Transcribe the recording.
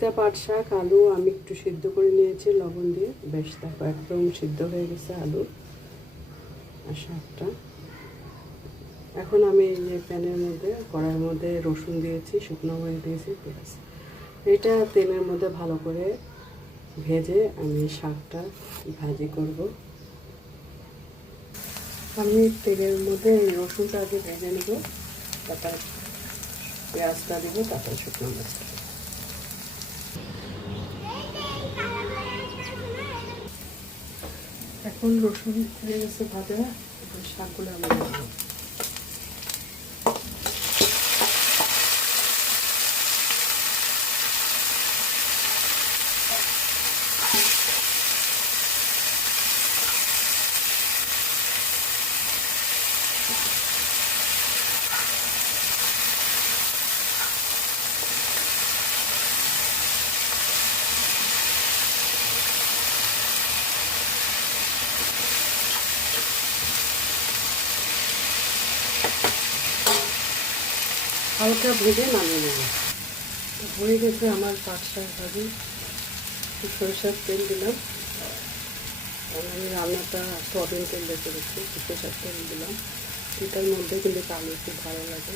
তিতা পাট শাক আলু আমি একটু সিদ্ধ করে নিয়েছি লবণ দিয়ে। বেশ দেখো একদম সিদ্ধ হয়ে গেছে আলু আর শাকটা। এখন আমি এই যে প্যানের মধ্যে কড়াইয়ের মধ্যে রসুন দিয়েছি, শুকনো মরিচ দিয়েছি, পেঁয়াজ। এটা তেলের মধ্যে ভালো করে ভেজে আমি শাকটা ভাজি করব। আমি তেলের মধ্যে রসুনটা আগে ভেজে নেব, তারপর পেঁয়াজটা দেব, তারপর শুকনো মরিচটা। এখন রসুন হয়ে গেছে ভাজা, এখন শাকগুলো আমি দেবো। হালকা ভেজে নামিয়ে নেব। হয়ে গেছে আমার পাট শাক ভাজি। একটু সরিষার তেল দিলাম, আমি রান্নাটা সয়াবিন তেল দিয়ে করেছি, সরিষার তেল দিলাম। এটার মধ্যে কিন্তু আলু খুব ভালো লাগে।